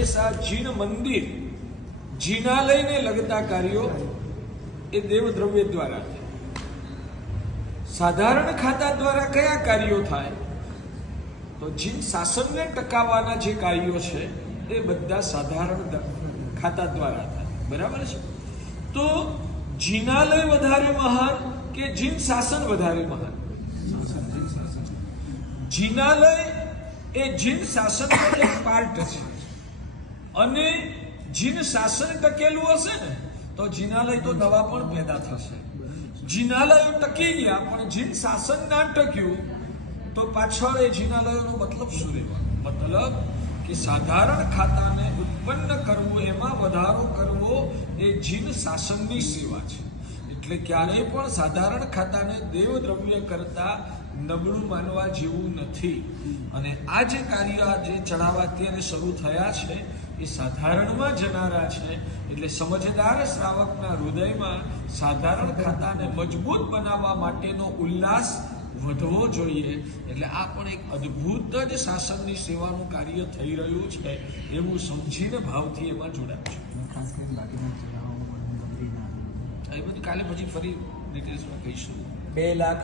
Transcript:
હંમેશા જીન મંદિર, જીનાલયને લગતા કાર્યો એ દેવદ્રવ્ય દ્વારા થાય. સાધારણ ખાતા દ્વારા કયા કાર્યો થાય? તો જીન શાસનને ટકાવવાના જે કાર્યો છે એ બધા સાધારણ ખાતા દ્વારા થાય. બરાબર છે? તો જીનાલય વધારે મહાન કે જીન શાસન વધારે મહાન? જીનાલય એ જીન શાસનનો એક પાર્ટ છે, અને જીન શાસન ટકેલું હશે ને તો જીનાલય તો નવા પણ પેદા થશે. જીનાલયો ટકી ગયા પણ જીન શાસન ના ટક્યું તો પાછળ એ જીનાલયોનો મતલબ શું રહેવાનો? મતલબ કે સાધારણ ખાતાને ઉત્પન્ન કરવું, એમાં વધારો કરવો એ જીન શાસનની સેવા છે. એટલે ક્યારેય પણ સાધારણ ખાતાને દેવદ્રવ્ય કરતા નબળું માનવા જેવું નથી. અને આ જે કાર્ય જે ચડાવવા અત્યારે શરૂ થયા છે એ સાધારણમાં જનારા છે. એટલે સમજદાર શ્રાવકના હૃદયમાં સાધારણ ખાતાને મજબૂત બનાવવા માટેનો ઉલ્લાસ વધવો જોઈએ. એટલે આ પણ એક અદ્ભુત જ શાસનની સેવાનું કાર્ય થઈ રહ્યું છે એવું સમજીને ભાવથી એમાં જોડાવું છું. એ બધું કાલે પછી ફરી ડિટેલ્સમાં કહીશું. 2 લાખ